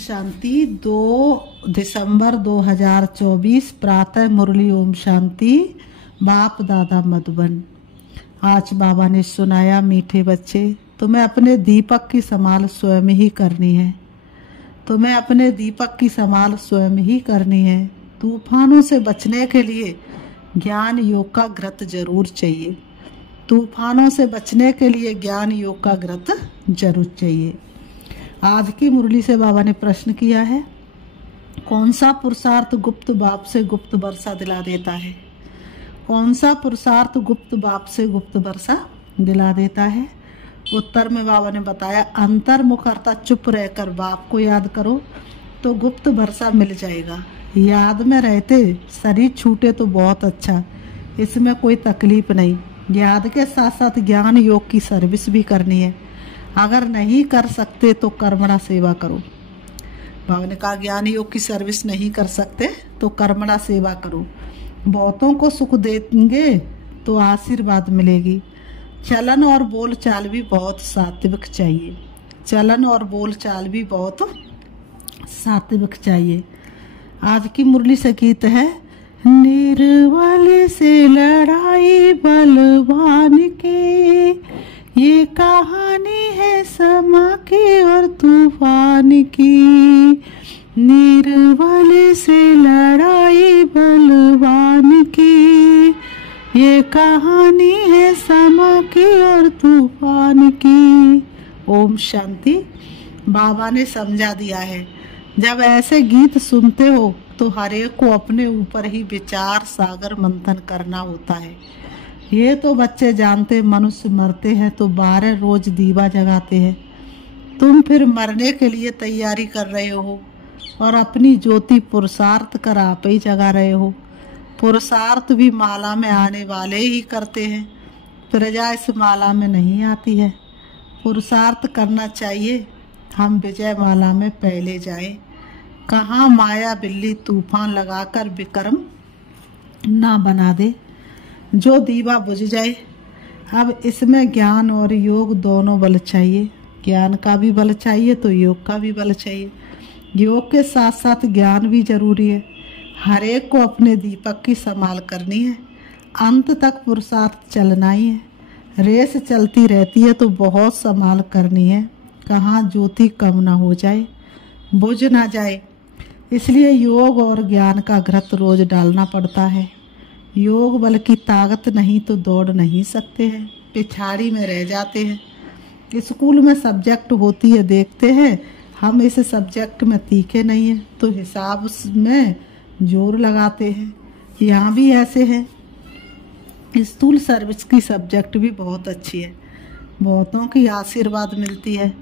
शांति। 2 दिसंबर 2024 प्रातः मुरली ओम शांति। बाप दादा मधुबन। आज बाबा ने सुनाया, मीठे बच्चे, तुम्हें अपने दीपक की संभाल स्वयं ही करनी है। तुम्हें अपने दीपक की संभाल स्वयं ही करनी है। तूफानों से बचने के लिए ज्ञान योग का घृत जरूर चाहिए। तूफानों से बचने के लिए ज्ञान योग का घृत जरूर चाहिए। आज की मुरली से बाबा ने प्रश्न किया है, कौन सा पुरुषार्थ गुप्त बाप से गुप्त वर्षा दिला देता है? कौन सा पुरुषार्थ गुप्त बाप से गुप्त वर्षा दिला देता है? उत्तर में बाबा ने बताया, अंतर्मुख अर्थात चुप रहकर बाप को याद करो तो गुप्त वर्षा मिल जाएगा। याद में रहते शरीर छूटे तो बहुत अच्छा, इसमें कोई तकलीफ नहीं। याद के साथ साथ ज्ञान योग की सर्विस भी करनी है। अगर नहीं कर सकते तो कर्मणा सेवा करो। बाबा ने कहा, ज्ञान योग की सर्विस नहीं कर सकते तो कर्मणा सेवा करो। बहुतों को सुख देंगे तो आशीर्वाद मिलेगी। चलन और बोल चाल भी बहुत सात्विक चाहिए। चलन और बोल चाल भी बहुत सात्विक चाहिए। आज की मुरली से गीत है, निर्बल से लड़ाई बलवान की, ये कहानी है समा की और तूफान की। निर्बल से लड़ाई बलवान की, ये कहानी है समा की और तूफान की। ओम शांति। बाबा ने समझा दिया है, जब ऐसे गीत सुनते हो तो हर एक को अपने ऊपर ही विचार सागर मंथन करना होता है। ये तो बच्चे जानते, मनुष्य मरते हैं तो 12 रोज दीवा जगाते हैं। तुम फिर मरने के लिए तैयारी कर रहे हो और अपनी ज्योति पुरुषार्थ कर आप ही जगा रहे हो। पुरुषार्थ भी माला में आने वाले ही करते हैं, प्रजा इस माला में नहीं आती है। पुरुषार्थ करना चाहिए, हम विजय माला में पहले जाए। कहाँ माया बिल्ली तूफान लगाकर विक्रम ना बना दे, जो दीवा बुझ जाए। अब इसमें ज्ञान और योग दोनों बल चाहिए। ज्ञान का भी बल चाहिए तो योग का भी बल चाहिए। योग के साथ साथ ज्ञान भी जरूरी है। हर एक को अपने दीपक की संभाल करनी है। अंत तक पुरुषार्थ चलना ही है। रेस चलती रहती है तो बहुत संभाल करनी है, कहाँ ज्योति कम ना हो जाए, बुझ ना जाए। इसलिए योग और ज्ञान का घृत रोज डालना पड़ता है। योग बल की ताकत नहीं तो दौड़ नहीं सकते हैं, पिछाड़ी में रह जाते हैं। स्कूल में सब्जेक्ट होती है, देखते हैं हम इस सब्जेक्ट में तीखे नहीं हैं तो हिसाब में जोर लगाते हैं। यहाँ भी ऐसे है। स्थूल सर्विस की सब्जेक्ट भी बहुत अच्छी है, बहुतों की आशीर्वाद मिलती है।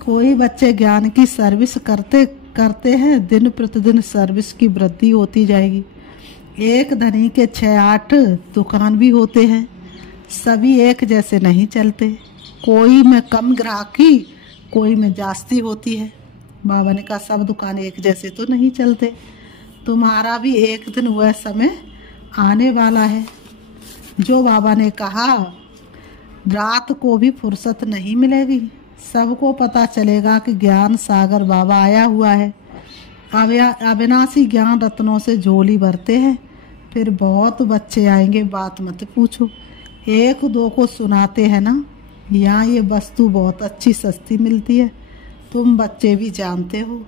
कोई बच्चे ज्ञान की सर्विस करते हैं, दिन प्रतिदिन सर्विस की वृद्धि होती जाएगी। एक धनी के 6-8 दुकान भी होते हैं, सभी एक जैसे नहीं चलते। कोई में कम ग्राहकी, कोई में जास्ती होती है। बाबा ने कहा, सब दुकान एक जैसे तो नहीं चलते। तुम्हारा भी एक दिन वह समय आने वाला है जो बाबा ने कहा, रात को भी फुर्सत नहीं मिलेगी। सबको पता चलेगा कि ज्ञान सागर बाबा आया हुआ है। अविनाशी ज्ञान रत्नों से झोली भरते हैं, फिर बहुत बच्चे आएंगे, बात मत पूछो। 1-2 को सुनाते हैं ना, यहाँ ये वस्तु बहुत अच्छी सस्ती मिलती है। तुम बच्चे भी जानते हो,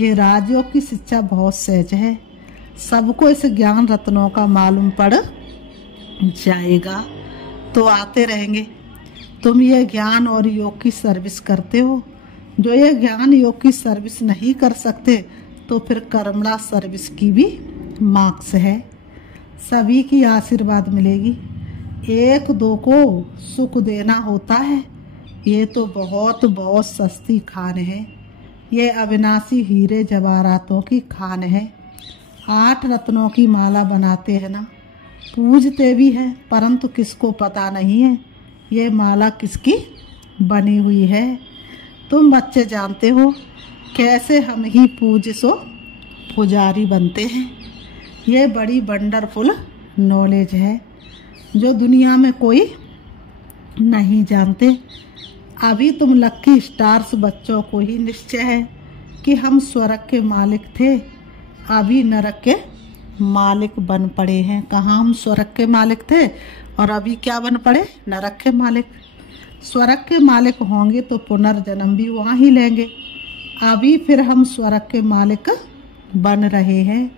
ये राजयोग की शिक्षा बहुत सहज है। सबको इस ज्ञान रत्नों का मालूम पड़ जाएगा तो आते रहेंगे। तुम ये ज्ञान और योग की सर्विस करते हो। जो ये ज्ञान योग की सर्विस नहीं कर सकते तो फिर कर्मणा सर्विस की भी मार्क्स है। सभी की आशीर्वाद मिलेगी। 1-2 को सुख देना होता है, ये तो बहुत बहुत सस्ती खान है। ये अविनाशी हीरे जवाहरातों की खान है। 8 रत्नों की माला बनाते हैं ना, पूजते भी हैं, परंतु किसको पता नहीं है ये माला किसकी बनी हुई है। तुम बच्चे जानते हो कैसे हम ही पूज्य सो पुजारी बनते हैं। ये बड़ी वंडरफुल नॉलेज है जो दुनिया में कोई नहीं जानते। अभी तुम लक्की स्टार्स बच्चों को ही निश्चय है कि हम स्वर्ग के मालिक थे, अभी नरक के मालिक बन पड़े हैं। कहाँ हम स्वर्ग के मालिक थे और अभी क्या बन पड़े? नरक के मालिक। स्वर्ग के मालिक होंगे तो पुनर्जन्म भी वहाँ ही लेंगे, अभी फिर हम स्वर्ग के मालिक बन रहे हैं।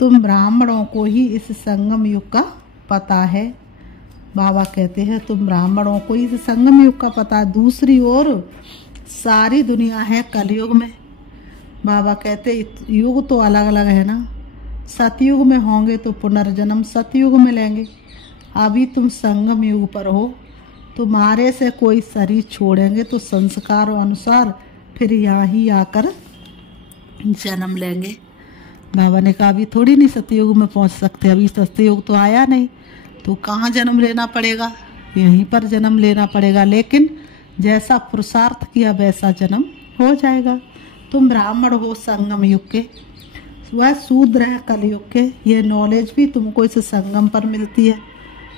तुम ब्राह्मणों को ही इस संगम युग का पता है। बाबा कहते हैं तुम ब्राह्मणों को इस संगम युग का पता है। दूसरी ओर सारी दुनिया है कलयुग में। बाबा कहते युग तो अलग अलग है ना, सतयुग में होंगे तो पुनर्जन्म सतयुग में लेंगे, अभी तुम संगम युग पर हो। तुम्हारे से कोई शरीर छोड़ेंगे तो संस्कार अनुसार फिर यहाँ ही आकर जन्म लेंगे। बाबा ने कहा अभी थोड़ी नहीं सतयुग में पहुँच सकते, अभी सतयुग तो आया नहीं, तो कहाँ जन्म लेना पड़ेगा? यहीं पर जन्म लेना पड़ेगा, लेकिन जैसा पुरुषार्थ किया वैसा जन्म हो जाएगा। तुम ब्राह्मण हो संगम युग के, वह शूद्र है कलयुग के। ये नॉलेज भी तुमको इस संगम पर मिलती है।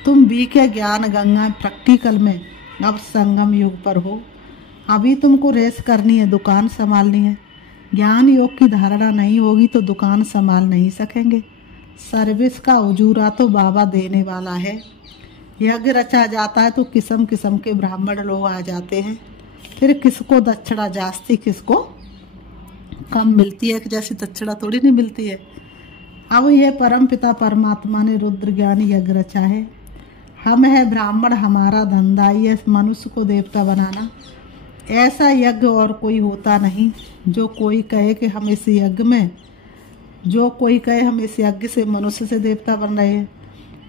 तुम बी के ज्ञान गंगा प्रैक्टिकल में अब संगम युग पर हो। अभी तुमको रेस करनी है, दुकान संभालनी है। ज्ञान योग की धारणा नहीं होगी तो दुकान संभाल नहीं सकेंगे। सर्विस का उजूरा तो बाबा देने वाला है। यज्ञ रचा जाता है तो किस्म किस्म के ब्राह्मण लोग आ जाते हैं, फिर किसको दक्षिणा जास्ती किसको कम मिलती है, जैसी दक्षिणा थोड़ी नहीं मिलती है। अब ये परम पिता परमात्मा ने रुद्र ज्ञान यज्ञ रचा है। हम है ब्राह्मण, हमारा धंधा ही है मनुष्य को देवता बनाना। ऐसा यज्ञ और कोई होता नहीं। जो कोई कहे कि हम इस यज्ञ में, जो कोई कहे हम इस यज्ञ से मनुष्य से देवता बन रहे हैं।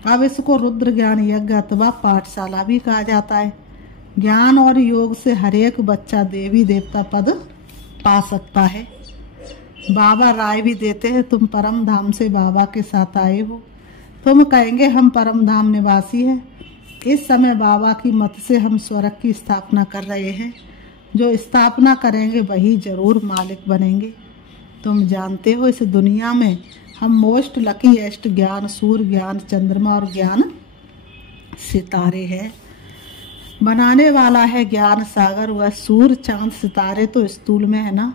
अब इसको रुद्र ज्ञान यज्ञ अथवा पाठशाला भी कहा जाता है। ज्ञान और योग से हरेक बच्चा देवी देवता पद पा सकता है। बाबा राय भी देते हैं तुम परम धाम से बाबा के साथ आए हो। तुम कहेंगे हम परम धाम निवासी हैं। इस समय बाबा की मत से हम स्वर्ग की स्थापना कर रहे हैं। जो स्थापना करेंगे वही जरूर मालिक बनेंगे। तुम जानते हो इस दुनिया में हम मोस्ट लकी एस्ट ज्ञान सूर्य, ज्ञान चंद्रमा और ज्ञान सितारे हैं। बनाने वाला है ज्ञान सागर। वह सूर्य चांद सितारे तो स्थूल में है ना,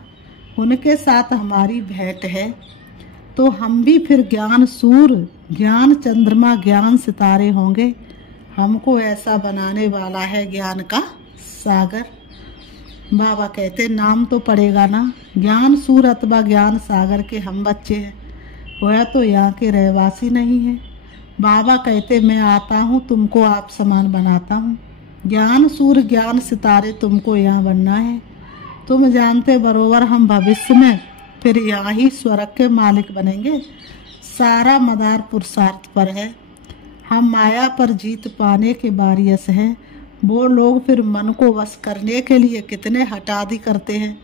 उनके साथ हमारी भेंट है। तो हम भी फिर ज्ञान सूर्य, ज्ञान चंद्रमा, ज्ञान सितारे होंगे। हमको ऐसा बनाने वाला है ज्ञान का सागर। बाबा कहते नाम तो पड़ेगा ना, ज्ञान सूर्य अथवा ज्ञान सागर के हम बच्चे हैं। वह तो यहाँ के रहवासी नहीं है। बाबा कहते मैं आता हूँ तुमको आप समान बनाता हूँ। ज्ञान सूर्य, ज्ञान सितारे तुमको यहाँ बनना है। तुम जानते बरोबर हम भविष्य में फिर यहाँ ही स्वर्ग के मालिक बनेंगे। सारा मदार पुरुषार्थ पर है। हम माया पर जीत पाने के बारियस हैं। वो लोग फिर मन को वश करने के लिए कितने हटादी करते हैं।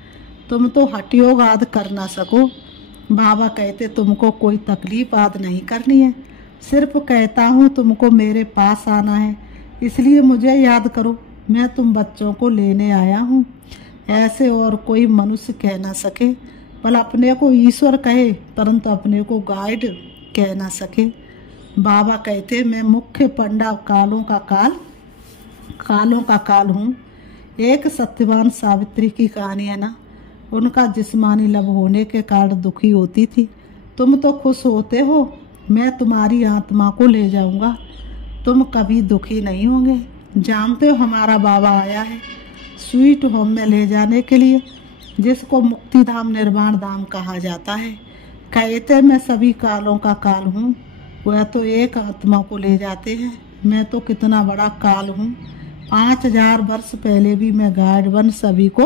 तुम तो हटयोग आदि कर ना सको। बाबा कहते तुमको कोई तकलीफ आदि नहीं करनी है, सिर्फ कहता हूँ तुमको मेरे पास आना है, इसलिए मुझे याद करो। मैं तुम बच्चों को लेने आया हूँ। ऐसे और कोई मनुष्य कह ना सके। भला अपने को ईश्वर कहे परंतु अपने को गाइड कह ना सके। बाबा कहते मैं मुख्य पंडा कालों का काल हूँ। एक सत्यवान सावित्री की कहानी है ना, उनका जिस्मानी लब होने के कारण दुखी होती थी। तुम तो खुश होते हो, मैं तुम्हारी आत्मा को ले जाऊंगा, तुम कभी दुखी नहीं होंगे। जानते हो हमारा बाबा आया है स्वीट होम में ले जाने के लिए, जिसको मुक्ति धाम निर्वाण धाम कहा जाता है। कहते मैं सभी कालों का काल हूँ। वह तो एक आत्मा को ले जाते हैं, मैं तो कितना बड़ा काल हूँ। 5000 वर्ष पहले भी मैं गाइड बन सभी को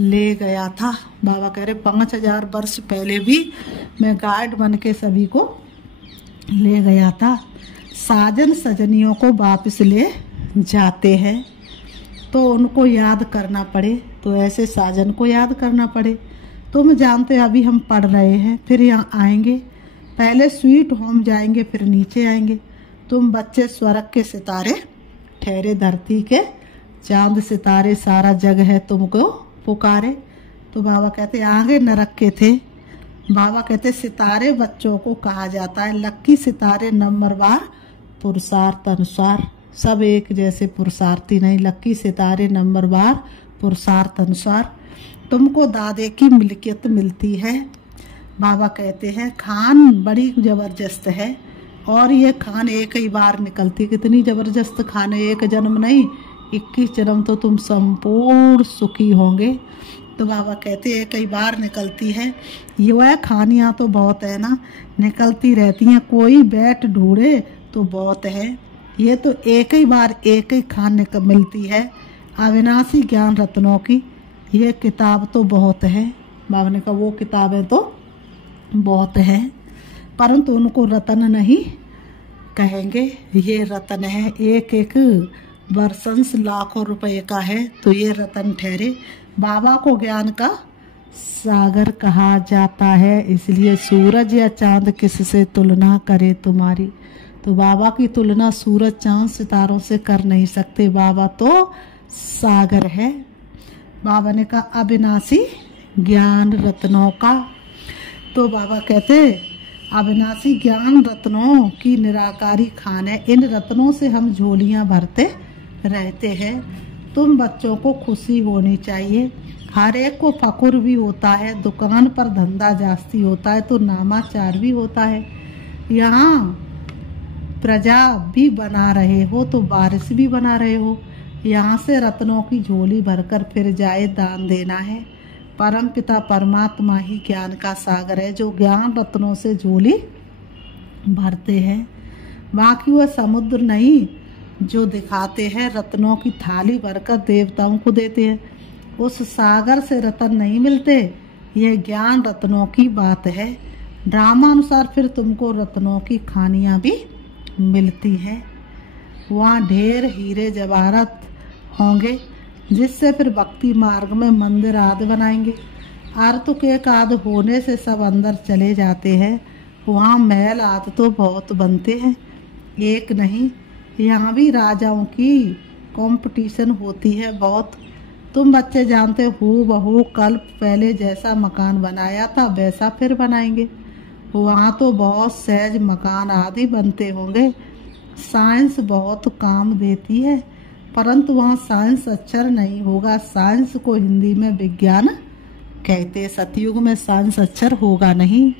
ले गया था। बाबा कह रहे 5000 वर्ष पहले भी मैं गाइड बन के सभी को ले गया था। साजन सजनियों को वापस ले जाते हैं तो उनको याद करना पड़े, तो ऐसे साजन को याद करना पड़े। तुम जानते अभी हम पढ़ रहे हैं, फिर यहाँ आएंगे, पहले स्वीट होम जाएंगे फिर नीचे आएंगे। तुम बच्चे स्वर्ग के सितारे ठहरे, धरती के चांद सितारे, सारा जग है तुमको पुकारे। तो बाबा कहते आगे नरक के थे। बाबा कहते सितारे बच्चों को कहा जाता है लक्की सितारे, नंबरवार पुरुषार्थ अनुसार। सब एक जैसे पुरुषार्थी नहीं, लक्की सितारे नंबरवार पुरुषार्थ अनुसार। तुमको दादे की मिल्कियत मिलती है। बाबा कहते हैं खान बड़ी ज़बरदस्त है और ये खान एक ही बार निकलती। कितनी ज़बरदस्त खान है, एक जन्म नहीं 21 जन्म तो तुम संपूर्ण सुखी होंगे। तो बाबा कहते हैं कई बार निकलती है। ये वह खानियाँ तो बहुत है ना, निकलती रहती हैं, कोई बैठ ढूंढे तो बहुत है। ये तो एक ही बार एक ही खान मिलती है। अविनाशी ज्ञान रत्नों की ये किताब तो बहुत है। बाबा ने कहा वो किताबें तो बहुत हैं, परंतु उनको रत्न नहीं कहेंगे। ये रत्न है, एक एक बरसंस लाखों रुपए का है तो ये रत्न ठहरे। बाबा को ज्ञान का सागर कहा जाता है, इसलिए सूरज या चांद किससे तुलना करे तुम्हारी। तो बाबा की तुलना सूरज चांद सितारों से कर नहीं सकते, बाबा तो सागर है। बाबा ने कहा अविनाशी ज्ञान रत्नों का। तो बाबा कहते अविनाशी ज्ञान रत्नों की निराकारी खान है। इन रत्नों से हम झोलियां भरते रहते हैं। तुम बच्चों को खुशी होनी चाहिए। हर एक को फकुर भी होता है, दुकान पर धंधा जास्ती होता है तो नामाचार भी होता है। यहाँ प्रजा भी बना रहे हो तो बारिश भी बना रहे हो। यहाँ से रत्नों की झोली भरकर फिर जाए दान देना है। परम पिता परमात्मा ही ज्ञान का सागर है, जो ज्ञान रत्नों से झोली भरते हैं। बाकी वह समुद्र नहीं जो दिखाते हैं, रत्नों की थाली भरकर देवताओं को देते हैं। उस सागर से रत्न नहीं मिलते, यह ज्ञान रत्नों की बात है। ड्रामानुसार फिर तुमको रत्नों की खानियाँ भी मिलती हैं। वहाँ ढेर हीरे जवाहरात होंगे, जिससे फिर भक्ति मार्ग में मंदिर आदि बनाएंगे। अर्थ के आदि होने से सब अंदर चले जाते हैं। वहाँ महल आदि तो बहुत बनते हैं, एक नहीं। यहाँ भी राजाओं की कंपटीशन होती है बहुत। तुम बच्चे जानते हो बहू कल्प पहले जैसा मकान बनाया था वैसा फिर बनाएंगे। वहाँ तो बहुत सहज मकान आदि बनते होंगे। साइंस बहुत काम देती है, परंतु वहाँ साइंस अक्षर नहीं होगा। साइंस को हिंदी में विज्ञान कहते। सतयुग में साइंस अक्षर होगा नहीं।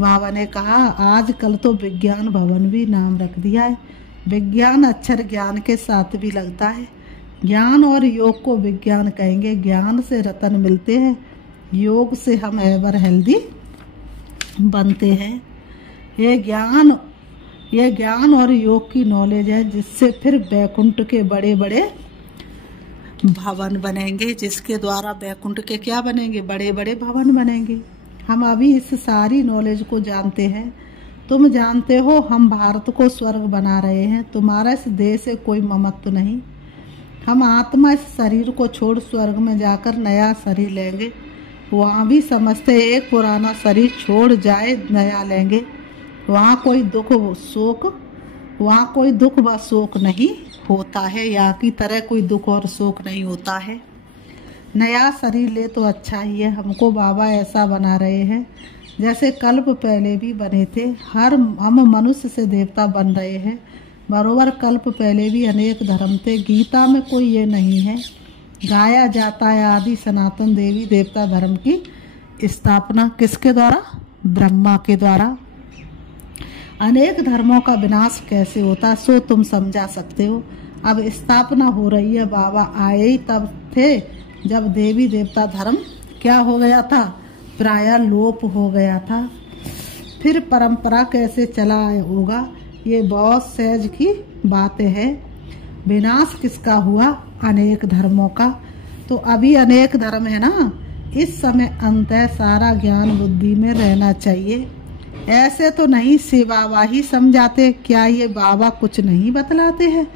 बाबा ने कहा आजकल तो विज्ञान भवन भी नाम रख दिया है। विज्ञान अक्षर ज्ञान के साथ भी लगता है। ज्ञान और योग को विज्ञान कहेंगे। ज्ञान से रत्न मिलते हैं, योग से हम एवर हेल्दी बनते हैं। ये ज्ञान और योग की नॉलेज है, जिससे फिर वैकुंठ के बड़े बड़े भवन बनेंगे। जिसके द्वारा वैकुंठ के क्या बनेंगे, बड़े बड़े भवन बनेंगे। हम अभी इस सारी नॉलेज को जानते हैं। तुम जानते हो हम भारत को स्वर्ग बना रहे हैं। तुम्हारा इस देश से कोई ममत्व नहीं। हम आत्मा इस शरीर को छोड़ स्वर्ग में जाकर नया शरीर लेंगे। वहाँ भी समझते एक पुराना शरीर छोड़ जाए नया लेंगे। वहाँ कोई दुख व शोक नहीं होता है। यहाँ की तरह कोई दुख और शोक नहीं होता है। नया शरीर ले तो अच्छा ही है। हमको बाबा ऐसा बना रहे हैं जैसे कल्प पहले भी बने थे। हम मनुष्य से देवता बन रहे हैं। बरोबर कल्प पहले भी अनेक धर्म थे। गीता में कोई ये नहीं है। गाया जाता है आदि सनातन देवी देवता धर्म की स्थापना किसके द्वारा, ब्रह्मा के द्वारा। अनेक धर्मों का विनाश कैसे होता सो तुम समझा सकते हो। अब स्थापना हो रही है। बाबा आए ही तब थे जब देवी देवता धर्म क्या हो गया था, प्राय लोप हो गया था। फिर परंपरा कैसे चला होगा, ये बहुत सहज की बात है। विनाश किसका हुआ, अनेक धर्मों का। तो अभी अनेक धर्म है ना, इस समय अंतः सारा ज्ञान बुद्धि में रहना चाहिए। ऐसे तो नहीं सेवा ही समझाते। क्या ये बाबा कुछ नहीं बतलाते हैं?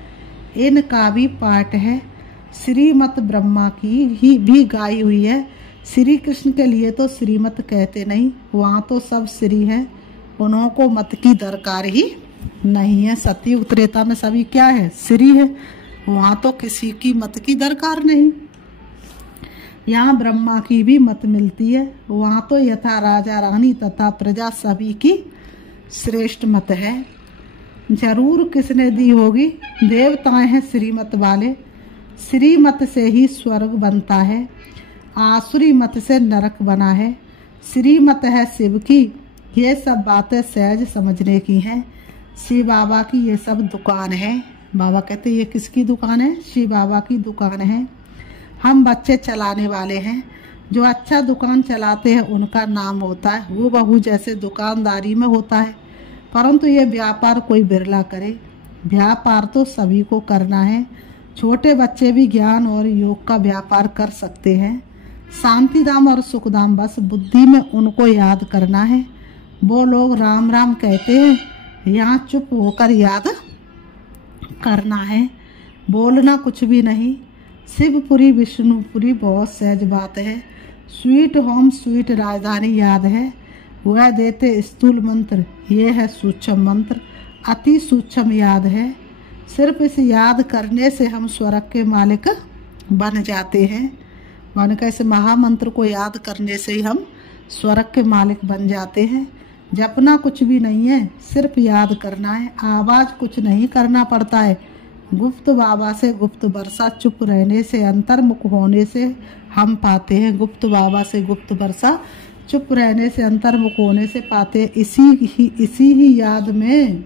इनका भी पाठ है। श्रीमत ब्रह्मा की ही भी गाई हुई है। श्री कृष्ण के लिए तो श्रीमत कहते नहीं, वहाँ तो सब श्री है। उन्हों को मत की दरकार ही नहीं है। सतयुग त्रेता में सभी क्या है, श्री है। वहाँ तो किसी की मत की दरकार नहीं। यहाँ ब्रह्मा की भी मत मिलती है। वहाँ तो यथा राजा रानी तथा प्रजा सभी की श्रेष्ठ मत है। जरूर किसने दी होगी, देवताएं हैं श्रीमत वाले। श्रीमत से ही स्वर्ग बनता है। आसुरी मत से नरक बना है, श्रीमत है शिव की, ये सब बातें सहज समझने की हैं। शिव बाबा की ये सब दुकान है। बाबा कहते ये किसकी दुकान है? शिव बाबा की दुकान है। हम बच्चे चलाने वाले हैं। जो अच्छा दुकान चलाते हैं उनका नाम होता है, वो बहू जैसे दुकानदारी में होता है। परंतु ये व्यापार कोई बिरला करे। व्यापार तो सभी को करना है। छोटे बच्चे भी ज्ञान और योग का व्यापार कर सकते हैं। शांतिधाम और सुखधाम बस बुद्धि में उनको याद करना है। वो लोग राम राम कहते हैं, यहाँ चुप होकर याद करना है, बोलना कुछ भी नहीं। शिवपुरी विष्णुपुरी बहुत सहज बात है। स्वीट होम स्वीट राजधानी याद है, वह देते स्थूल मंत्र, ये है सूक्ष्म मंत्र, अति सूक्ष्म याद है। सिर्फ इस याद करने से हम स्वर्ग के मालिक बन जाते हैं। मैंने कहा इस महामंत्र को याद करने से ही हम स्वर्ग के मालिक बन जाते हैं। जपना कुछ भी नहीं है, सिर्फ याद करना है। आवाज कुछ नहीं करना पड़ता है। गुप्त बाबा से गुप्त वर्षा, चुप रहने से अंतर्मुख होने से हम पाते हैं। गुप्त बाबा से गुप्त वर्षा, चुप रहने से अंतर्मुख होने से पाते हैं। इसी ही याद में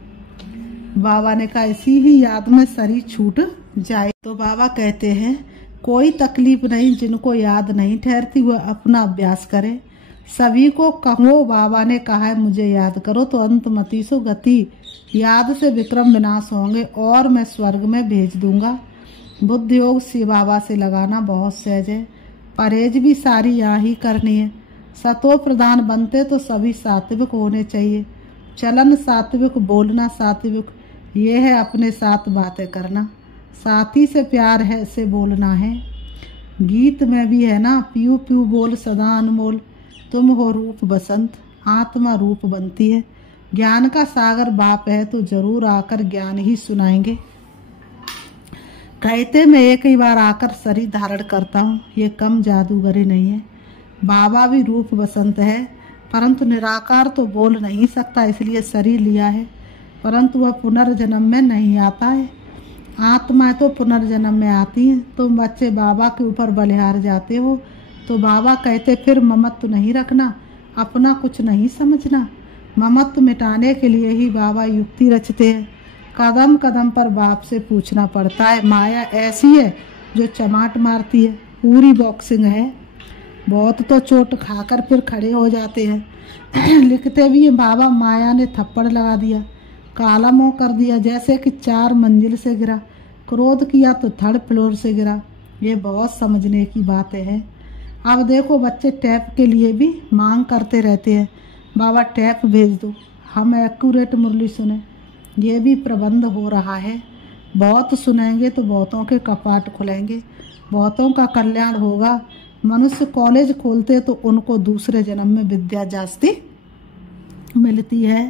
बाबा ने कहा, इसी ही याद में शरीर छूट जाए। तो बाबा कहते हैं कोई तकलीफ नहीं, जिनको याद नहीं ठहरती वह अपना अभ्यास करे। सभी को कहो, बाबा ने कहा है मुझे याद करो तो अंतमति सो गति, याद से विक्रम विनाश होंगे और मैं स्वर्ग में भेज दूंगा। बुद्ध योग शिव बाबा से लगाना बहुत सहज है। परहेज भी सारी यहाँ ही करनी है। सतो प्रधान बनते तो सभी सात्विक होने चाहिए। चलन सात्विक, बोलना सात्विक, ये है अपने साथ बातें करना। साथी से प्यार है से बोलना है। गीत में भी है ना, पीऊ पीऊ बोल सदा अनमोल, तुम हो रूप बसंत, आत्मा रूप बनती है। ज्ञान का सागर बाप है तो जरूर आकर ज्ञान ही सुनाएंगे। कहते मैं एक ही बार आकर शरीर धारण करता हूँ, ये कम जादूगरी नहीं है। बाबा भी रूप बसंत है, परंतु निराकार तो बोल नहीं सकता, इसलिए शरीर लिया है। परंतु वह पुनर्जन्म में नहीं आता है। आत्मा तो पुनर्जन्म में आती है। तुम बच्चे बाबा के ऊपर बलिहार जाते हो तो बाबा कहते फिर ममत्व नहीं रखना, अपना कुछ नहीं समझना। ममत्व मिटाने के लिए ही बाबा युक्ति रचते हैं। कदम कदम पर बाप से पूछना पड़ता है। माया ऐसी है जो चमाट मारती है, पूरी बॉक्सिंग है। बहुत तो चोट खाकर फिर खड़े हो जाते हैं। लिखते भी हैं बाबा माया ने थप्पड़ लगा दिया, काला मुंह कर दिया, जैसे कि 4 मंजिल से गिरा। क्रोध किया तो 3rd फ्लोर से गिरा। ये बहुत समझने की बातें हैं। अब देखो बच्चे टैप के लिए भी मांग करते रहते हैं, बाबा टैप भेज दो, हम एक्यूरेट मुरली सुने। ये भी प्रबंध हो रहा है। बहुत सुनेंगे तो बहुतों के कपाट खुलेंगे, बहुतों का कल्याण होगा। मनुष्य कॉलेज खोलते तो उनको दूसरे जन्म में विद्या जास्ती मिलती है।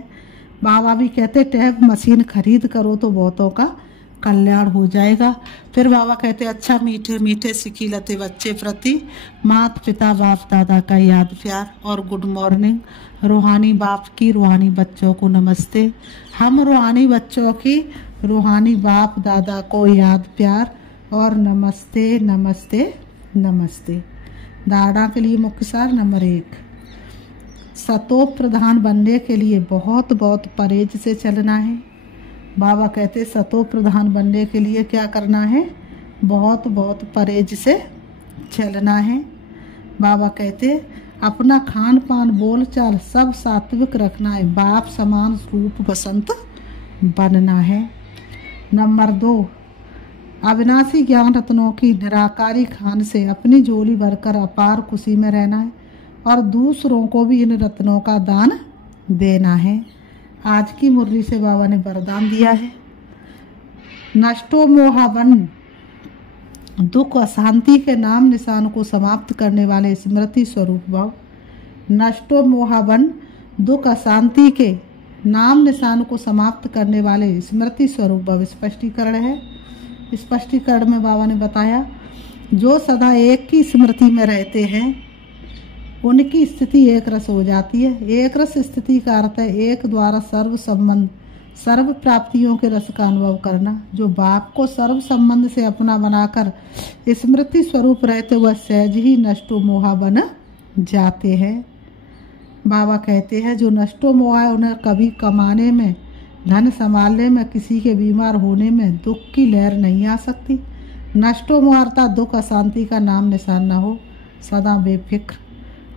बाबा भी कहते टैप मशीन खरीद करो तो बहुतों का कल्याण हो जाएगा। फिर बाबा कहते अच्छा मीठे मीठे सिखिलते बच्चे प्रति माता पिता बाप दादा का याद प्यार और गुड मॉर्निंग। रूहानी बाप की रूहानी बच्चों को नमस्ते। हम रूहानी बच्चों की रूहानी बाप दादा को याद प्यार और नमस्ते नमस्ते नमस्ते। दादा के लिए मुख्य सार नंबर 1, सतो प्रधान बनने के लिए बहुत बहुत परहेज से चलना है। बाबा कहते सतो प्रधान बनने के लिए क्या करना है? बहुत बहुत परहेज से चलना है। बाबा कहते अपना खान पान बोल चाल सब सात्विक रखना है। बाप समान रूप बसंत बनना है। नंबर 2, अविनाशी ज्ञान रत्नों की निराकारी खान से अपनी झोली भरकर अपार खुशी में रहना है और दूसरों को भी इन रत्नों का दान देना है। आज की मुरली से बाबा ने वरदान दिया है। नष्टो मोहावन, दुख अशांति के नाम निशान को समाप्त करने वाले स्मृति स्वरूप भाव। नष्टो मोहावन, दुख अशांति के नाम निशान को समाप्त करने वाले स्मृति स्वरूप भाव स्पष्टीकरण है। स्पष्टीकरण में बाबा ने बताया जो सदा एक की स्मृति में रहते हैं उनकी स्थिति एक रस हो जाती है। एक रस स्थिति का अर्थ है एक द्वारा सर्व संबंध सर्व प्राप्तियों के रस का अनुभव करना। जो बाप को सर्व संबंध से अपना बनाकर स्मृति स्वरूप रहते हुए सहज ही नष्टो मोहा बन जाते हैं। बाबा कहते हैं जो नष्टो मोहा है उन्हें कभी कमाने में, धन संभालने में, किसी के बीमार होने में दुख की लहर नहीं आ सकती। नष्टो मोह अर्थात दुख अशांति का नाम निशान न हो, सदा बेफिक्र।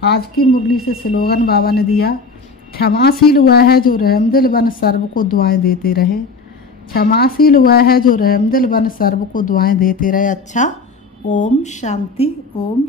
आज की मुरली से स्लोगन बाबा ने दिया, क्षमाशील वह है जो रहमदिल बन सर्व को दुआएं देते रहे। क्षमाशील वह है जो रहमदिल बन सर्व को दुआएं देते रहे। अच्छा, ओम शांति। ओम